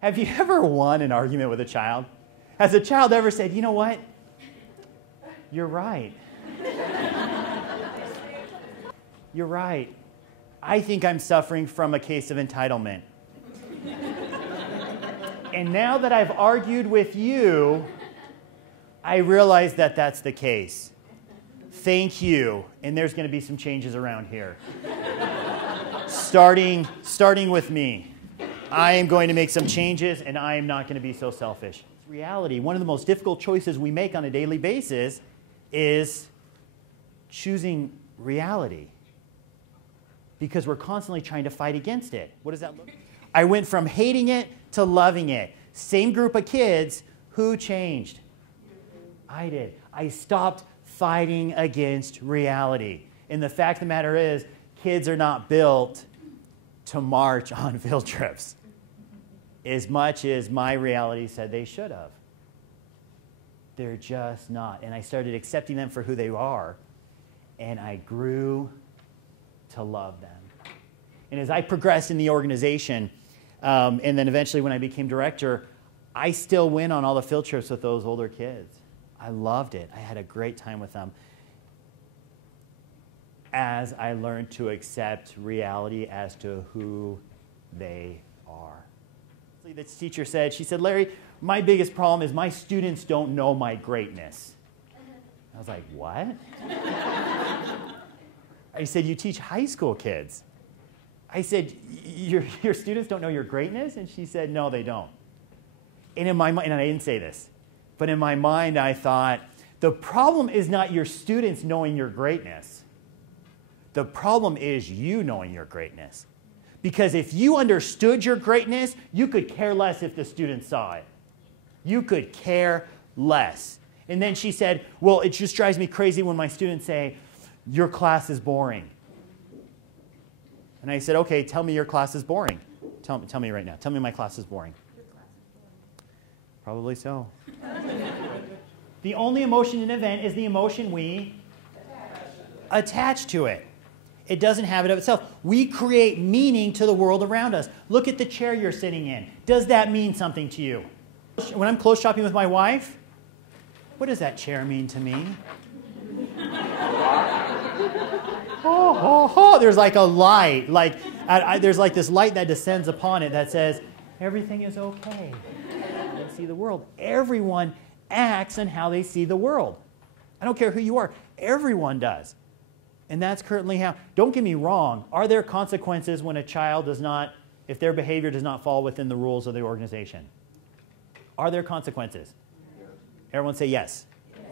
Have you ever won an argument with a child? Has a child ever said, you know what? You're right. You're right. I think I'm suffering from a case of entitlement. And now that I've argued with you, I realize that that's the case. Thank you. And there's going to be some changes around here. Starting with me. I am going to make some changes, and I am not going to be so selfish. It's reality. One of the most difficult choices we make on a daily basis is choosing reality, because we're constantly trying to fight against it. What does that look like? I went from hating it to loving it. Same group of kids. Who changed? I did. I stopped fighting against reality. And the fact of the matter is, kids are not built to march on field trips as much as my reality said they should have. They're just not. And I started accepting them for who they are, and I grew to love them. And as I progressed in the organization, and then eventually when I became director, I still went on all the field trips with those older kids. I loved it. I had a great time with them as I learned to accept reality as to who they are. The teacher said, she said, Larry, my biggest problem is my students don't know my greatness. I was like, what? I said, you teach high school kids. I said, your students don't know your greatness? And she said, no, they don't. And in my mind, and I didn't say this, but in my mind I thought, the problem is not your students knowing your greatness. The problem is you knowing your greatness. Because if you understood your greatness, you could care less if the students saw it. You could care less. And then she said, well, it just drives me crazy when my students say, your class is boring. And I said, okay, tell me your class is boring. Tell me right now. Tell me my class is boring. Probably so. The only emotion in an event is the emotion we attach to it. It doesn't have it of itself. We create meaning to the world around us. Look at the chair you're sitting in. Does that mean something to you? When I'm clothes shopping with my wife, what does that chair mean to me? There's like a light. There's like this light that descends upon it that says, everything is okay. You see the world. Everyone acts on how they see the world. I don't care who you are. Everyone does. And that's currently how. Don't get me wrong. Are there consequences when a child does not, if their behavior does not fall within the rules of the organization? Are there consequences? Yes. Everyone say yes.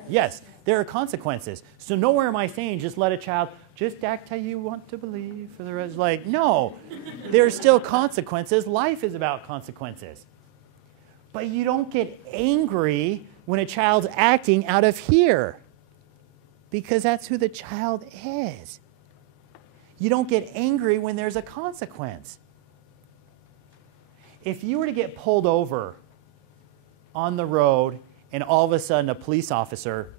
Yes, there are consequences. So nowhere am I saying just let a child just act how you want to believe for the rest. Like, no, there's still consequences. Life is about consequences. But you don't get angry when a child's acting out of here, because that's who the child is. You don't get angry when there's a consequence. If you were to get pulled over on the road and all of a sudden a police officer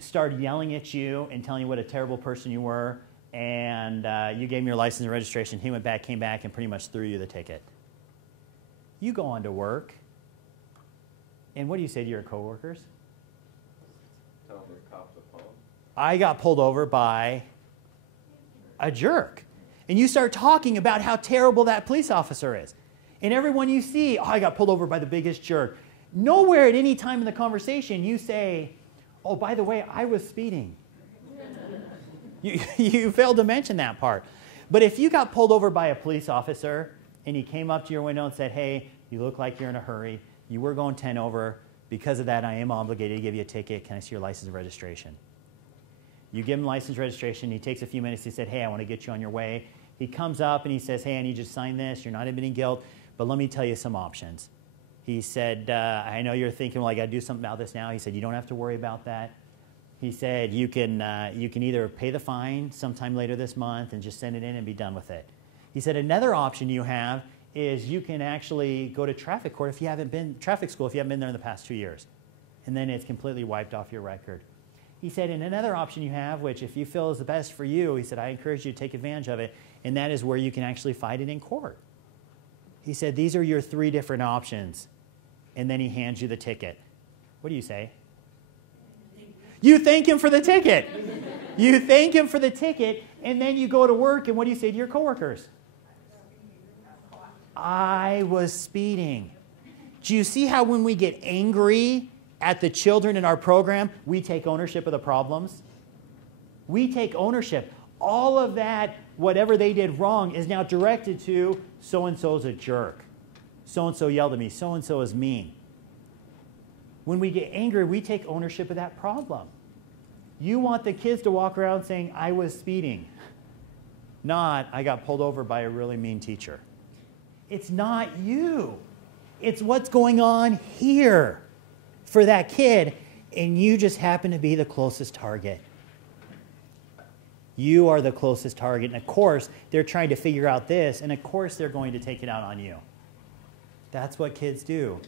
started yelling at you and telling you what a terrible person you were, and you gave him your license and registration, he went back, came back, and pretty much threw you the ticket. You go on to work, and what do you say to your coworkers? Tell them the cops are phone. I got pulled over by a jerk. And you start talking about how terrible that police officer is. And everyone you see, oh, I got pulled over by the biggest jerk. Nowhere at any time in the conversation you say, oh, by the way, I was speeding. You failed to mention that part. But if you got pulled over by a police officer and he came up to your window and said, hey, you look like you're in a hurry. You were going 10 over. Because of that, I am obligated to give you a ticket. Can I see your license and registration? You give him license and registration. He takes a few minutes. He said, hey, I want to get you on your way. He comes up and he says, hey, I need you to sign this. You're not admitting guilt, but let me tell you some options. He said, I know you're thinking, well, I got to do something about this now. He said, you don't have to worry about that. He said, you can either pay the fine sometime later this month and just send it in and be done with it. He said, another option you have is you can actually go to traffic court if you haven't been, traffic school if you haven't been there in the past 2 years. And then it's completely wiped off your record. He said, and another option you have, which if you feel is the best for you, he said, I encourage you to take advantage of it, and that is where you can actually fight it in court. He said, these are your 3 different options. And then he hands you the ticket. What do you say? You thank him for the ticket. You thank him for the ticket, and then you go to work, and what do you say to your coworkers? I was speeding. Do you see how when we get angry at the children in our program, we take ownership of the problems? We take ownership. All of that, whatever they did wrong, is now directed to so-and-so's a jerk. So-and-so yelled at me. So-and-so is mean. When we get angry, we take ownership of that problem. You want the kids to walk around saying, I was speeding. Not, I got pulled over by a really mean teacher. It's not you. It's what's going on here for that kid, and you just happen to be the closest target. You are the closest target, and of course, they're trying to figure out this, and of course, they're going to take it out on you. That's what kids do.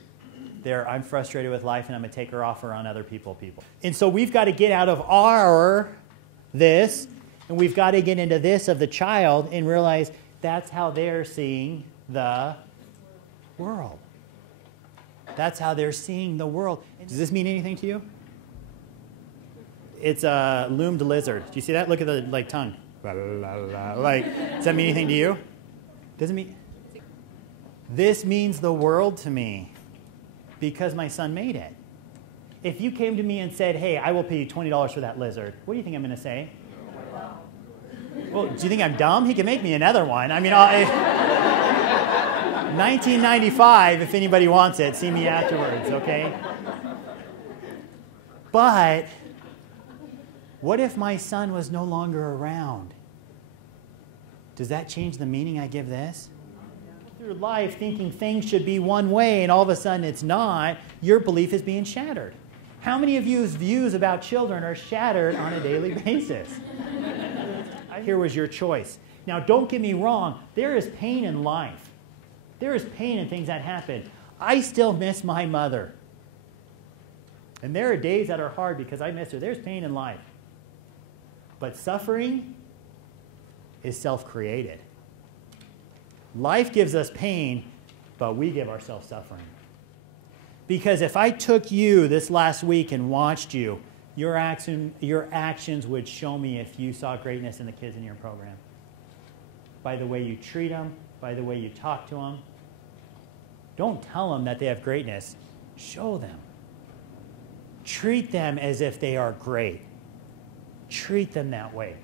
I'm frustrated with life, and I'm going to take her off on other people. And so we've got to get out of our this, and we've got to get into this of the child and realize that's how they're seeing the world. That's how they're seeing the world. Does this mean anything to you? It's a loomed lizard. Do you see that? Look at the tongue. La, la, la. Does that mean anything to you? Doesn't mean. This means the world to me because my son made it. If you came to me and said, hey, I will pay you $20 for that lizard, what do you think I'm going to say? Well, do you think I'm dumb? He can make me another one. I mean, 1995, if anybody wants it, see me afterwards, okay? But what if my son was no longer around? Does that change the meaning I give this? Through life thinking things should be one way and all of a sudden it's not, your belief is being shattered. How many of you's views about children are shattered on a daily basis? Here was your choice. Now, don't get me wrong. There is pain in life. There is pain in things that happen. I still miss my mother. And there are days that are hard because I miss her. There's pain in life. But suffering is self-created. Life gives us pain, but we give ourselves suffering. Because if I took you this last week and watched you, your actions would show me if you saw greatness in the kids in your program. By the way you treat them, by the way you talk to them. Don't tell them that they have greatness. Show them. Treat them as if they are great. Treat them that way.